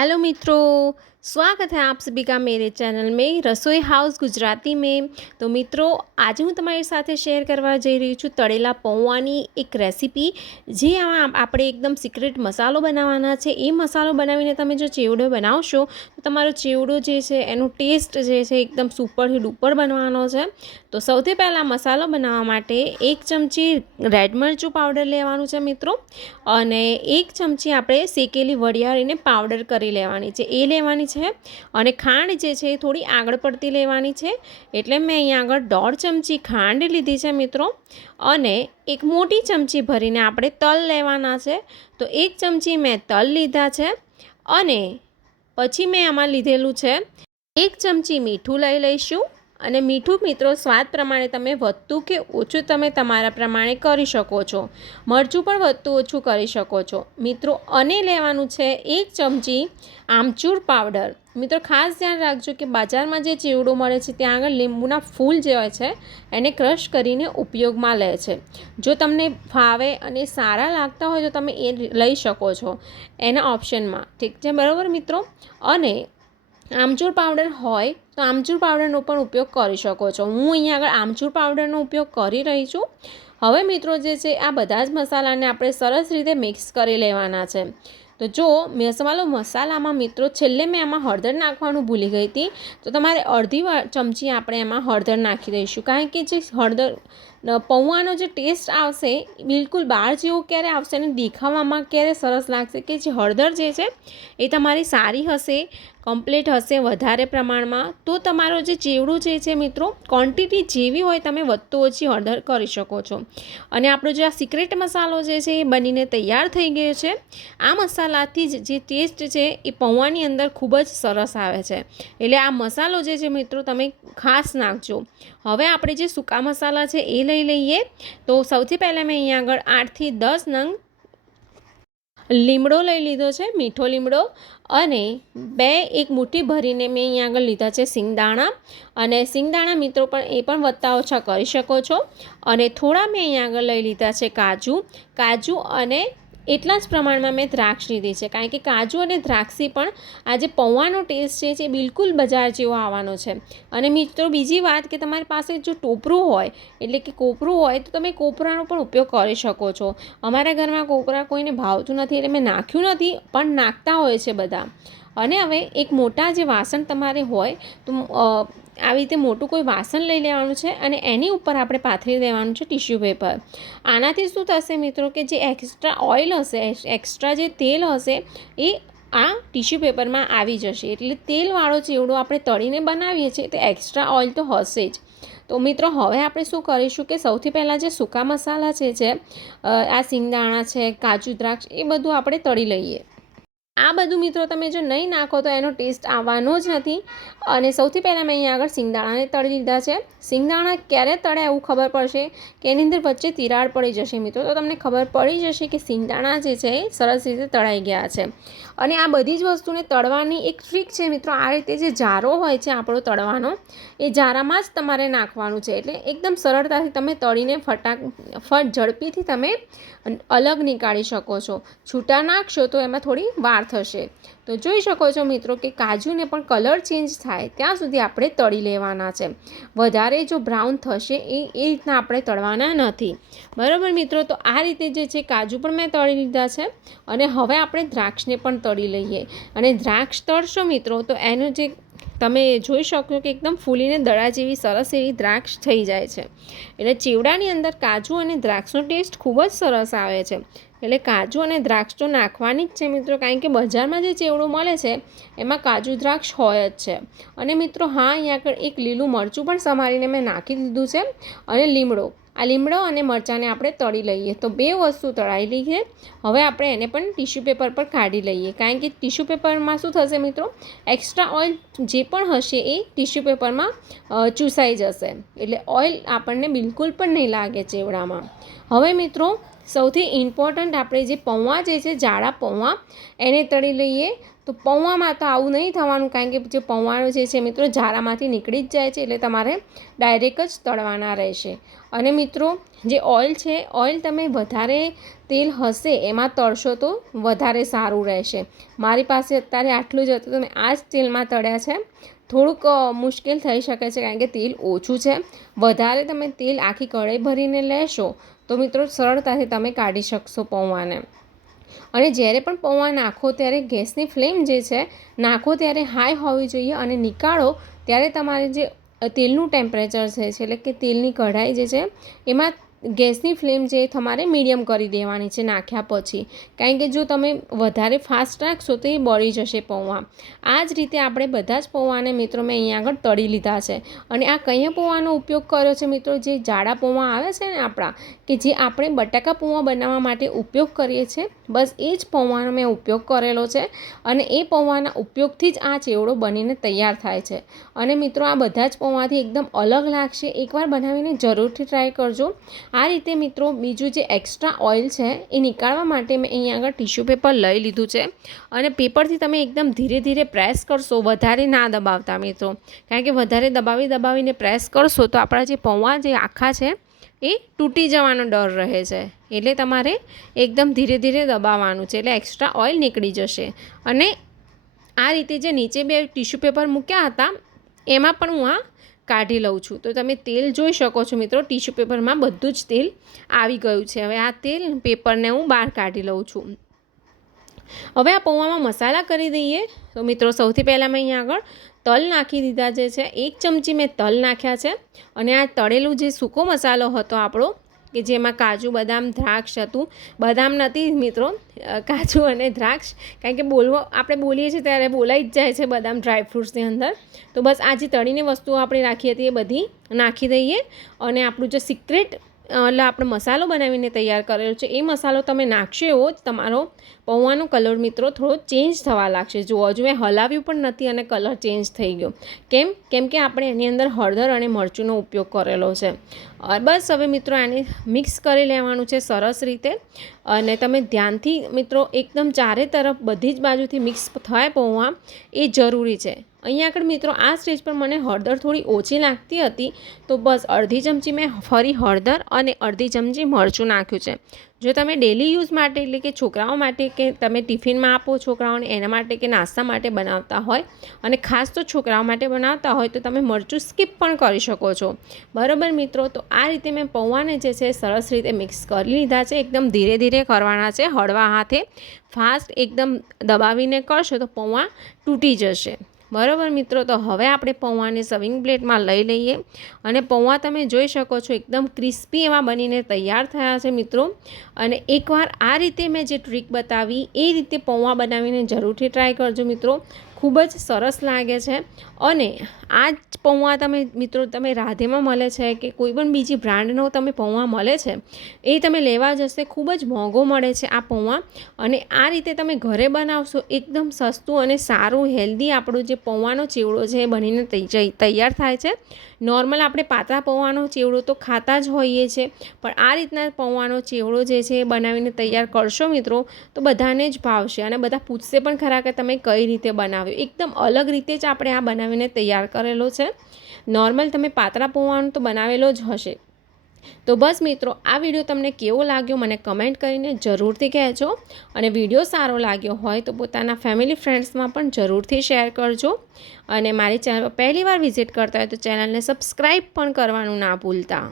Hello मित्रों, स्वागत है आप सभी का मेरे चैनल में रसोई हाउस गुजराती में। तो मित्रों, आज हूँ તમારી સાથે શેર કરવા જઈ રહી છું તળેલા પૌવાની એક રેસીપી, જે આપણે એકદમ સિક્રેટ મસાલો બનાવવાના છે। એ મસાલો બનાવીને તમે જો ચેવડો બનાવશો તો તમારો ચેવડો જે છે એનો ટેસ્ટ જે છે એકદમ સુપરથી ડુપર બનવાનો છે। તો સૌથી પહેલાં મસાલો બનાવવા માટે 1 ચમચી રેડ મરચું પાવડર લેવાનું છે મિત્રો, અને 1 ચમચી આપણે શેકેલી વરિયાળીને પાવડર કરી લેવાની છે એ લેવાની છે। અને ખાંડ જે છે એ થોડી આગળ પડતી લેવાની છે, એટલે મેં અહીંયા આગળ 1.5 ચમચી ખાંડ લીધી છે મિત્રો। અને એક મોટી ચમચી ભરીને આપણે તલ લેવાના છે, તો 1 ચમચી મેં તલ લીધા છે। અને પછી મેં આમાં લીધેલું છે 1 ચમચી મીઠું લઈ લઈશું। અને મીઠું મિત્રો સ્વાદ પ્રમાણે તમે વધતું કે ઓછું તમે તમારા પ્રમાણે કરી શકો છો। મરચું પણ વધતું ઓછું કરી શકો છો મિત્રો। અને લેવાનું છે 1 ચમચી આમચૂર પાવડર। મિત્રો ખાસ ધ્યાન રાખજો કે બજારમાં જે ચેવડો મળે છે ત્યાં આગળ લીંબુના ફૂલ જે હોય છે એને ક્રશ કરીને ઉપયોગમાં લે છે। જો તમને ફાવે અને સારા લાગતા હોય તો તમે એ લઈ શકો છો એના ઓપ્શનમાં, ઠીક છે, બરાબર મિત્રો। અને આમચૂર પાવડર હોય તો આમચૂર પાવડરનો પણ ઉપયોગ કરી શકો છો। હું અહીંયા આગળ આમચૂર પાવડરનો ઉપયોગ કરી રહી છું। હવે મિત્રો જે છે આ બધા જ મસાલાને આપણે સરસ રીતે મિક્સ કરી લેવાના છે। તો જો મસાલામાં મિત્રો છેલ્લે મેં આમાં હળદર નાખવાનું ભૂલી ગઈ હતી, તો તમારે અડધી ચમચી આપણે એમાં હળદર નાખી દઈશું, કારણ કે જે હળદર પૌવાનો જે ટેસ્ટ આવશે બિલકુલ બહાર જેવું ક્યારે આવશે અને દેખાવામાં ક્યારે સરસ લાગશે કે જે હળદર જે છે એ તમારી સારી હશે, કમ્પ્લીટ હશે વધારે પ્રમાણમાં, તો તમારો જે ચેવડો જે છે મિત્રો ક્વોન્ટિટી જેવી હોય તમે વધતો ઓછી હળદર કરી શકો છો। અને આપણો જે આ સિક્રેટ મસાલો જે છે એ બનીને તૈયાર થઈ ગયો છે। આ મસાલાથી જ જે ટેસ્ટ છે એ પૌવાની અંદર ખૂબ જ સરસ આવે છે, એટલે આ મસાલો જે છે મિત્રો તમે ખાસ નાખજો। હવે આપણે જે સૂકા મસાલા છે એ લઈ લઈએ। તો સૌથી પહેલાં મેં અહીંયા આગળ 8 થી 10 નંગ લીમડો લઈ લીધો છે, મીઠો લીમડો। અને 1 મુઠ્ઠી ભરીને મેં અહીંયા આગળ લીધા છે સિંગદાણા। અને સિંગદાણા મિત્રો પણ એ પણ વધતા ઓછા કરી શકો છો। અને થોડા મેં અહીંયા આગળ લઈ લીધા છે કાજુ અને એટલા જ પ્રમાણમાં મેં દ્રાક્ષ લીધી છે, કારણ કે કાજુ અને દ્રાક્ષી પણ આ જે પૌવાનો ટેસ્ટ છે એ બિલકુલ બજાર જેવો આવવાનો છે। અને મિત્રો બીજી વાત કે તમારી પાસે જો ટોપરું હોય એટલે કે કોપરું હોય તો તમે કોપરાનો પણ ઉપયોગ કરી શકો છો। અમારા ઘરમાં કોપરા કોઈને ભાવતું નથી એટલે મેં નાખ્યું નથી, પણ નાખતા હોય છે બધા। અને હવે એક મોટા જે વાસણ તમારે હોય તો આવી રીતે મોટું કોઈ વાસણ લઈ લેવાનું છે, અને એની ઉપર આપણે પાથરી દેવાનું છે ટીશ્યુ પેપર। આનાથી શું થશે મિત્રો કે જે એક્સ્ટ્રા ઓઇલ હશે, એક્સ્ટ્રા જે તેલ હશે એ આ ટીશ્યુ પેપરમાં આવી જશે, એટલે તેલવાળો ચેવડો આપણે તળીને બનાવીએ છીએ તો એક્સ્ટ્રા ઓઇલ તો હશે જ। તો મિત્રો હવે આપણે શું કરીશું કે સૌથી પહેલાં જે સૂકા મસાલા છે આ સિંગદાણા છે, કાજુ દ્રાક્ષ, એ બધું આપણે તળી લઈએ। આ બધું મિત્રો તમે જો નહીં નાખો તો એનો ટેસ્ટ આવવાનો જ નથી। અને સૌથી પહેલાં મેં અહીંયા આગળ સિંગદાણાને તળી લીધા છે। સિંગદાણા ક્યારે તળે એવું ખબર પડશે કે એની અંદર વચ્ચે તિરાડ પડી જશે મિત્રો, તો તમને ખબર પડી જશે કે સિંગદાણા જે છે એ સરસ રીતે તળાઈ ગયા છે। અને આ બધી જ વસ્તુને તળવાની એક ટ્રીક છે મિત્રો, આ રીતે જે જારો હોય છે આપણો તળવાનો એ જારામાં જ તમારે નાખવાનું છે, એટલે એકદમ સરળતાથી તમે તળીને ફટાફટ ઝડપીથી તમે અલગ નીકાળી શકો છો। છૂટા નાખશો તો એમાં થોડી વાર થશે। તો જોઈ શકો છો મિત્રો કે કાજુને પણ કલર ચેન્જ થાય ત્યાં સુધી આપણે તળી લેવાના છે, વધારે જો બ્રાઉન થશે એ રીતના આપણે તળવાના નથી, બરાબર મિત્રો। તો આ રીતે જે છે કાજુ પણ મેં તળી લીધા છે। અને હવે આપણે દ્રાક્ષને પણ તળી લઈએ। અને દ્રાક્ષ તળશો મિત્રો તો એનું જે તમે જોઈ શકો કે એકદમ ફૂલીને દડા જેવી સરસ એવી દ્રાક્ષ થઈ જાય છે, એટલે ચેવડાની અંદર કાજુ અને દ્રાક્ષનો ટેસ્ટ ખૂબ જ સરસ આવે છે। એટલે કાજુ અને દ્રાક્ષ તો નાખવાની જ છે મિત્રો, કારણ કે બજારમાં જે ચેવડો મળે છે એમાં કાજુ દ્રાક્ષ હોય જ છે। અને મિત્રો હા, અહીંયા આગળ એક લીલું મરચું પણ સમારીને મેં નાખી દીધું છે, અને લીમડો અને મરચાંને આપણે તળી લઈએ। તો 2 વસ્તુ તળાયેલી છે। હવે આપણે એને પણ ટીશ્યુ પેપર પર કાઢી લઈએ, કારણ કે ટીશ્યુ પેપરમાં શું થશે મિત્રો, એક્સ્ટ્રા ઓઇલ જે પણ હશે એ ટીશ્યુ પેપરમાં ચૂસાઈ જશે, એટલે ઓઇલ આપણને બિલકુલ પણ નહીં લાગે ચેવડામાં। હવે મિત્રો સૌથી ઇમ્પોર્ટન્ટ આપણે જે પૌવા જે છે જાડા પૌવા એને તળી લઈએ। તો તો પૌવામાં તો આવું નહીં થવાનું, કારણ કે જે પૌવાનો જે છે મિત્રો ઝારામાંથી નીકળી જ જાય છે, એટલે તમારે ડાયરેક્ટ જ તળવાના રહેશે. અને મિત્રો જે ઓઇલ છે, ઓઇલ તમે વધારે તેલ હશે એમાં તળશો તો વધારે સારું રહેશે. મારી પાસે અત્યારે આટલું જ હતું, તમે આ જ તેલમાં તળ્યા છે. થોડુંક મુશ્કેલ થઈ શકે છે, કારણ કે તેલ ઓછું છે. વધારે તમે તેલ આખી કઢાઈ ભરીને લેશો તો મિત્રો સરળતાથી તમે કાઢી શકશો પૌવાને. અને જ્યારે પણ પૌવા નાખો ત્યારે ગેસની ફ્લેમ જે છે નાખો ત્યારે હાઈ હોવી જોઈએ, અને નીકાળો ત્યારે તમારે જે તેલનું ટેમ્પરેચર છે એટલે કે તેલની કઢાઈ જે છે એમાં ગેસની ફ્લેમ જે તમારે મીડિયમ કરી દેવાની છે નાખ્યા પછી, કારણ કે જો તમે વધારે ફાસ્ટ રાખશો તો એ બળી જશે પૌવા. આ જ રીતે આપણે બધા જ પૌવાને મિત્રો મેં અહીંયા આગળ તળી લીધા છે. અને આ કયા પૌવાનો ઉપયોગ કર્યો છે મિત્રો, જે જાડા પૌવા આવે છે ને આપણા, કે જે આપણે બટાકા પૌવા બનાવવા માટે ઉપયોગ કરીએ છીએ, બસ એ જ પૌવાનો મેં ઉપયોગ કરેલો છે. અને એ પૌવાના ઉપયોગથી જ આ ચેવડો બનીને તૈયાર થાય છે. અને મિત્રો આ બધા જ પૌવાથી એકદમ અલગ લાગશે. એકવાર બનાવીને જરૂરથી ટ્રાય કરજો. આ રીતે મિત્રો બીજું જે એક્સ્ટ્રા ઓઇલ છે એ નીકાળવા માટે મેં અહીંયા આગળ ટીશ્યુ પેપર લઈ લીધું છે. અને પેપરથી તમે એકદમ ધીરે ધીરે પ્રેસ કરશો, વધારે ના દબાવતા મિત્રો, કારણ કે વધારે દબાવીને પ્રેસ કરશો તો આપણા જે પૌવા જે આખા છે એ તૂટી જવાનો ડર રહે છે. એટલે તમારે એકદમ ધીરે ધીરે દબાવવાનું છે, એટલે એક્સ્ટ્રા ઓઇલ નીકળી જશે. અને આ રીતે જે નીચે બે ટીશ્યુ પેપર મૂક્યા હતા એમાં પણ હું આ કાઢી લઉં છું. તો તમે તેલ જોઈ શકો છો મિત્રો, ટીશ્યુ પેપરમાં બધું જ તેલ આવી ગયું છે. હવે આ તેલ પેપરને હું બહાર કાઢી લઉં છું. હવે આ પૌવામાં મસાલા કરી દઈએ. તો મિત્રો સૌથી પહેલાં મેં અહીંયા આગળ તલ નાખી દીધા જે છે, 1 ચમચી મેં તલ નાખ્યા છે. અને આ તળેલું જે સૂકો મસાલો હતો આપણો, કે જેમાં કાજુ બદામ દ્રાક્ષ હતું, બદામ નથી મિત્રો, કાજુ અને દ્રાક્ષ, કારણ કે આપણે બોલીએ છીએ ત્યારે બોલાઈ જ જાય છે બદામ ડ્રાયફ્રૂટ્સની અંદર. તો બસ આ જે તળીની વસ્તુઓ આપણે રાખી હતી એ બધી નાખી દઈએ. અને આપણું જે સિક્રેટ એટલે આપણે મસાલો બનાવીને તૈયાર કરેલો છે એ મસાલો તમે નાખશો એવો જ તમારો પૌવાનો કલર મિત્રો થોડો ચેન્જ થવા લાગશે. જો હજુ મેં હલાવ્યું પણ નથી અને કલર ચેન્જ થઈ ગયો. કેમ કે આપણે એની અંદર હળદર અને મરચુંનો ઉપયોગ કરેલો છે. બસ હવે મિત્રો આને મિક્સ કરી લેવાનું છે સરસ રીતે. અને તમે ધ્યાનથી મિત્રો એકદમ ચારે તરફ બધી જ બાજુથી મિક્સ થાય પૌવા એ જરૂરી છે. અહીંયા આગળ મિત્રો આ સ્ટેજ પર મને હળદર થોડી ઓછી લાગતી હતી, તો બસ અડધી ચમચી મેં ફરી હળદર અને અડધી ચમચી મરચું નાખ્યું છે. જો તમે ડેલી યુઝ માટે એટલે કે છોકરાઓ માટે, કે તમે ટિફિનમાં આપો છોકરાઓને એના માટે, કે નાસ્તા માટે બનાવતા હોય, અને ખાસ તો છોકરાઓ માટે બનાવતા હોય તો તમે મરચું સ્કીપ પણ કરી શકો છો. બરાબર મિત્રો, તો આ રીતે મેં પૌવાને જે છે સરસ રીતે મિક્સ કરી લીધા છે. એકદમ ધીરે ધીરે કરવાના છે, હળવા હાથે. ફાસ્ટ એકદમ દબાવીને કરશો તો પૌવા તૂટી જશે. બરાબર મિત્રો, તો હવે આપણે પૌવાને સર્વિંગ પ્લેટમાં લઈ લઈએ. અને પૌવા તમે જોઈ શકો છો એકદમ ક્રિસ્પી એવા બનીને તૈયાર થયા છે મિત્રો. અને એકવાર આ રીતે મેં જે ટ્રીક બતાવી એ રીતે પૌવા બનાવીને જરૂરથી ટ્રાય કરજો મિત્રો, ખૂબ જ સરસ લાગે છે. અને આ જ પૌવા તમે રાધેમાં મળે છે કે કોઈ પણ બીજી બ્રાન્ડનો તમે પૌવા મળે છે એ તમે લેવા જશે, ખૂબ જ મોંઘો મળે છે આ પૌવા. અને આ રીતે તમે ઘરે બનાવશો એકદમ સસ્તું અને સારું હેલ્ધી આપણું જે પૌવાનો ચેવડો છે એ બનીને તૈયાર થાય છે. નોર્મલ આપણે પાતળા પૌવાનો ચેવડો તો ખાતા જ હોઈએ છીએ, પણ આ રીતના પૌવાનો ચેવડો જે છે એ બનાવીને તૈયાર કરશો મિત્રો તો બધાને જ ભાવશે. અને બધા પૂછશે પણ ખરા કે તમે કઈ રીતે બનાવ્યું. એકદમ અલગ રીતે જ આપણે આ બનાવીને તૈયાર કરેલો છે. નોર્મલ તમે પાતળા પૌવાનો તો બનાવેલો જ હશે. તો બસ મિત્રો, આ વિડીયો તમને કેવો લાગ્યો મને કમેન્ટ કરીને જરૂરથી કહેજો. અને વિડીયો સારો લાગ્યો હોય તો પોતાના ફેમિલી ફ્રેન્ડ્સમાં પણ જરૂરથી શેર કરજો. અને મારી ચેનલ પર પહેલી વાર વિઝિટ કરતા હોય તો ચેનલને સબસ્ક્રાઈબ પણ કરવાનું ના ભૂલતા.